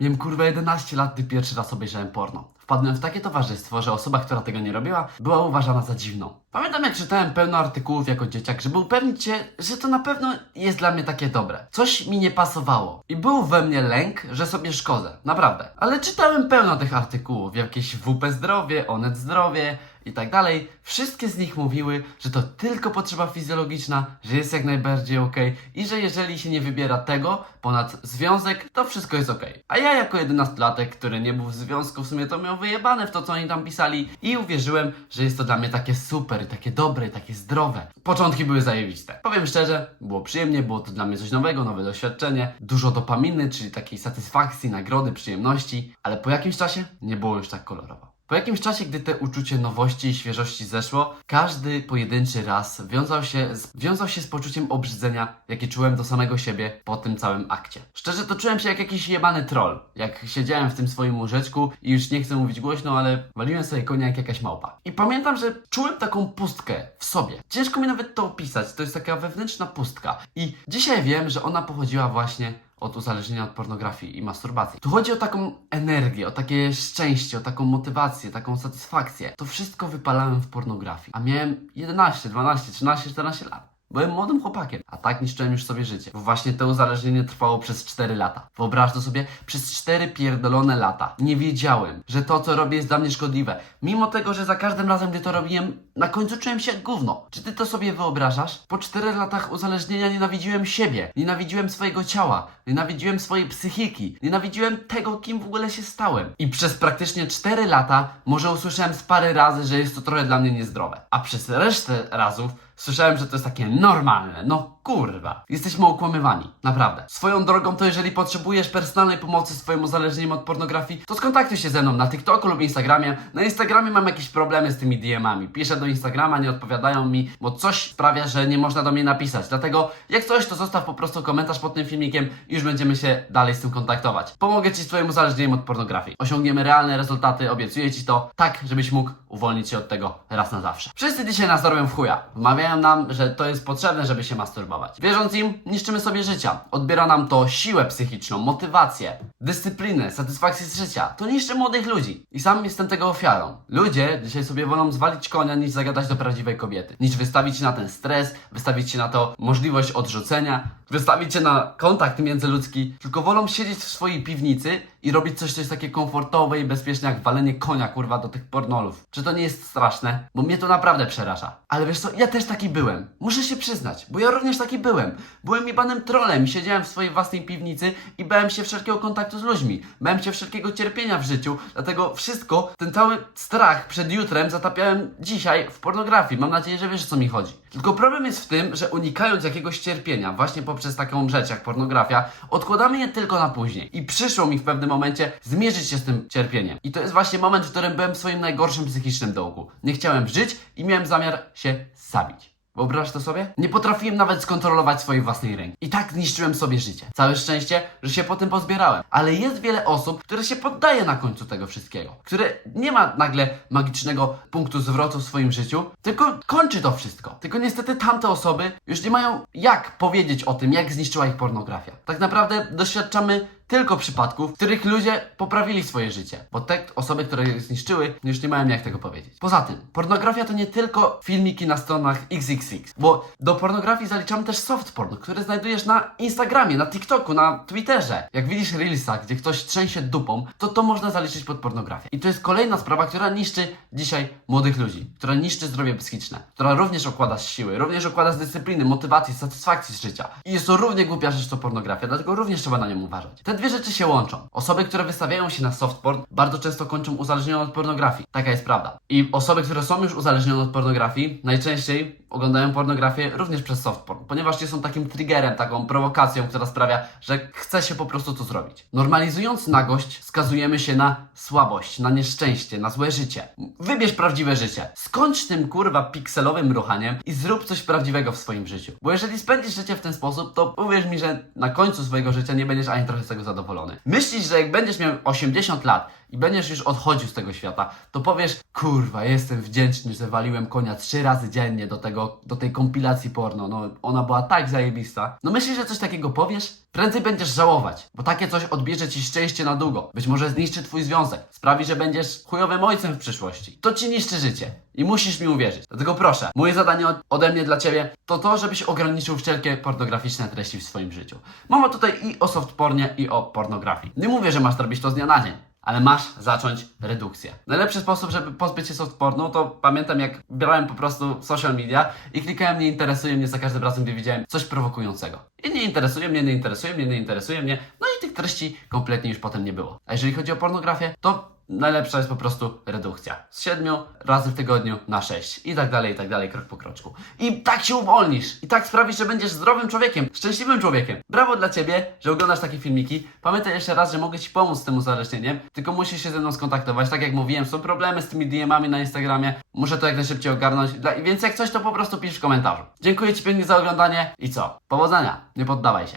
Miałem kurwa 11 lat, gdy pierwszy raz obejrzałem porno. Wpadłem w takie towarzystwo, że osoba, która tego nie robiła, była uważana za dziwną. Pamiętam jak czytałem pełno artykułów jako dzieciak, żeby upewnić się, że to na pewno jest dla mnie takie dobre. Coś mi nie pasowało. I był we mnie lęk, że sobie szkodzę. Naprawdę. Ale czytałem pełno tych artykułów, jakieś WP Zdrowie, Onet Zdrowie i tak dalej. Wszystkie z nich mówiły, że to tylko potrzeba fizjologiczna, że jest jak najbardziej okej i że jeżeli się nie wybiera tego ponad związek, to wszystko jest okej. A ja jako jedenastolatek, który nie był w związku, w sumie to miał wyjebane w to, co oni tam pisali i uwierzyłem, że jest to dla mnie takie super, takie dobre, takie zdrowe. Początki były zajebiste. Powiem szczerze, było przyjemnie, było to dla mnie coś nowego, nowe doświadczenie, dużo dopaminy, czyli takiej satysfakcji, nagrody, przyjemności, ale po jakimś czasie nie było już tak kolorowo. Po jakimś czasie, gdy te uczucie nowości i świeżości zeszło, każdy pojedynczy raz wiązał się, z, wiązał się z poczuciem obrzydzenia, jakie czułem do samego siebie po tym całym akcie. Szczerze to czułem się jak jakiś jebany troll, jak siedziałem w tym swoim łóżeczku i już nie chcę mówić głośno, ale waliłem sobie konia jak jakaś małpa. I pamiętam, że czułem taką pustkę w sobie. Ciężko mi nawet to opisać, to jest taka wewnętrzna pustka. I dzisiaj wiem, że ona pochodziła właśnie od uzależnienia od pornografii i masturbacji. Tu chodzi o taką energię, o takie szczęście, o taką motywację, taką satysfakcję. To wszystko wypalałem w pornografii. A miałem 11, 12, 13, 14 lat. Byłem młodym chłopakiem, a tak niszczyłem już sobie życie. Bo właśnie to uzależnienie trwało przez 4 lata. Wyobraź to sobie, przez 4 pierdolone lata. Nie wiedziałem, że to, co robię, jest dla mnie szkodliwe. Mimo tego, że za każdym razem, gdy to robiłem, na końcu czułem się jak gówno. Czy ty to sobie wyobrażasz? Po 4 latach uzależnienia nienawidziłem siebie, nienawidziłem swojego ciała, nienawidziłem swojej psychiki, nienawidziłem tego, kim w ogóle się stałem. I przez praktycznie 4 lata może usłyszałem z parę razy, że jest to trochę dla mnie niezdrowe. A przez resztę razów Słyszałem, że to jest takie normalne. No kurwa. Jesteśmy okłamywani. Naprawdę. Swoją drogą to jeżeli potrzebujesz personalnej pomocy z twoim uzależnieniem od pornografii, to skontaktuj się ze mną na TikToku lub Instagramie. Na Instagramie mam jakieś problemy z tymi DM-ami. Piszę do Instagrama, nie odpowiadają mi, bo coś sprawia, że nie można do mnie napisać. Dlatego jak coś, to zostaw po prostu komentarz pod tym filmikiem i już będziemy się dalej z tym kontaktować. Pomogę ci z twoim uzależnieniem od pornografii. Osiągniemy realne rezultaty, obiecuję ci to, tak żebyś mógł uwolnić się od tego raz na zawsze. Wszyscy dzisiaj nas robią w chuja. Wmawiają nam, że to jest potrzebne, żeby się masturbować. Wierząc im, niszczymy sobie życia. Odbiera nam to siłę psychiczną, motywację, dyscyplinę, satysfakcję z życia. To niszczy młodych ludzi. I sam jestem tego ofiarą. Ludzie dzisiaj sobie wolą zwalić konia, niż zagadać do prawdziwej kobiety. Niż wystawić się na ten stres, wystawić się na to możliwość odrzucenia, wystawić się na kontakt międzyludzki. Tylko wolą siedzieć w swojej piwnicy i robić coś, co jest takie komfortowe i bezpieczne, jak walenie konia, kurwa, do tych pornolów. Czy to nie jest straszne? Bo mnie to naprawdę przeraża. Ale wiesz co, ja też taki byłem. Muszę się przyznać, bo ja również taki byłem. Byłem jebanym trolem siedziałem w swojej własnej piwnicy i bałem się wszelkiego kontaktu z ludźmi. Bałem się wszelkiego cierpienia w życiu, dlatego wszystko, ten cały strach przed jutrem zatapiałem dzisiaj w pornografii. Mam nadzieję, że wiesz o co mi chodzi. Tylko problem jest w tym, że unikając jakiegoś cierpienia, właśnie poprzez taką rzecz jak pornografia, odkładamy je tylko na później. I przyszło mi w pewnym momencie zmierzyć się z tym cierpieniem. I to jest właśnie moment, w którym byłem w swoim najgorszym psychicznym dołku. Nie chciałem żyć i miałem zamiar się zabić. Wyobraź to sobie? Nie potrafiłem nawet skontrolować swojej własnej ręki. I tak zniszczyłem sobie życie. Całe szczęście, że się po tym pozbierałem. Ale jest wiele osób, które się poddaje na końcu tego wszystkiego. Które nie ma nagle magicznego punktu zwrotu w swoim życiu, tylko kończy to wszystko. Tylko niestety tamte osoby już nie mają jak powiedzieć o tym, jak zniszczyła ich pornografia. Tak naprawdę doświadczamy tylko przypadków, w których ludzie poprawili swoje życie. Bo te osoby, które je zniszczyły, już nie mają jak tego powiedzieć. Poza tym, pornografia to nie tylko filmiki na stronach XXX, bo do pornografii zaliczamy też soft porn, który znajdujesz na Instagramie, na TikToku, na Twitterze. Jak widzisz Reelsa, gdzie ktoś trzęsie dupą, to to można zaliczyć pod pornografię. I to jest kolejna sprawa, która niszczy dzisiaj młodych ludzi, która niszczy zdrowie psychiczne, która również okłada z siły, również okłada z dyscypliny, motywacji, satysfakcji z życia. I jest to równie głupia rzecz co pornografia, dlatego również trzeba na nią uważać. Te dwie rzeczy się łączą. Osoby, które wystawiają się na softporn, bardzo często kończą uzależnione od pornografii. Taka jest prawda. I osoby, które są już uzależnione od pornografii, najczęściej oglądają pornografię również przez softporn, ponieważ nie są takim triggerem, taką prowokacją, która sprawia, że chce się po prostu to zrobić. Normalizując nagość, skazujemy się na słabość, na nieszczęście, na złe życie. Wybierz prawdziwe życie. Skończ tym kurwa pikselowym ruchaniem i zrób coś prawdziwego w swoim życiu. Bo jeżeli spędzisz życie w ten sposób, to uwierz mi, że na końcu swojego życia nie będziesz ani trochę z tego zadowolony. Myślisz, że jak będziesz miał 80 lat i będziesz już odchodził z tego świata, to powiesz, kurwa, jestem wdzięczny, że waliłem konia trzy razy dziennie do tego, do tej kompilacji porno, no ona była tak zajebista. No myślisz, że coś takiego powiesz? Prędzej będziesz żałować, bo takie coś odbierze ci szczęście na długo. Być może zniszczy twój związek, sprawi, że będziesz chujowym ojcem w przyszłości. To ci niszczy życie i musisz mi uwierzyć. Dlatego proszę, moje zadanie od, ode mnie dla ciebie to to, żebyś ograniczył wszelkie pornograficzne treści w swoim życiu. Mowa tutaj i o softpornie, i o pornografii. Nie mówię, że masz robić to z dnia na dzień. Ale masz zacząć redukcję. Najlepszy sposób, żeby pozbyć się softpornu, to pamiętam jak brałem po prostu social media i klikałem nie interesuje mnie za każdym razem, gdy widziałem coś prowokującego. I nie interesuje mnie, nie interesuje mnie, nie interesuje mnie. No i tych treści kompletnie już potem nie było. A jeżeli chodzi o pornografię, to najlepsza jest po prostu redukcja. Z 7 razy w tygodniu na 6 i tak dalej, i tak dalej, krok po kroczku. I tak się uwolnisz. I tak sprawisz, że będziesz zdrowym człowiekiem, szczęśliwym człowiekiem. Brawo dla Ciebie, że oglądasz takie filmiki. Pamiętaj jeszcze raz, że mogę Ci pomóc z tym uzależnieniem, tylko musisz się ze mną skontaktować. Tak jak mówiłem, są problemy z tymi DM-ami na Instagramie. Muszę to jak najszybciej ogarnąć, więc jak coś, to po prostu pisz w komentarzu. Dziękuję Ci pięknie za oglądanie i co? Powodzenia, nie poddawaj się.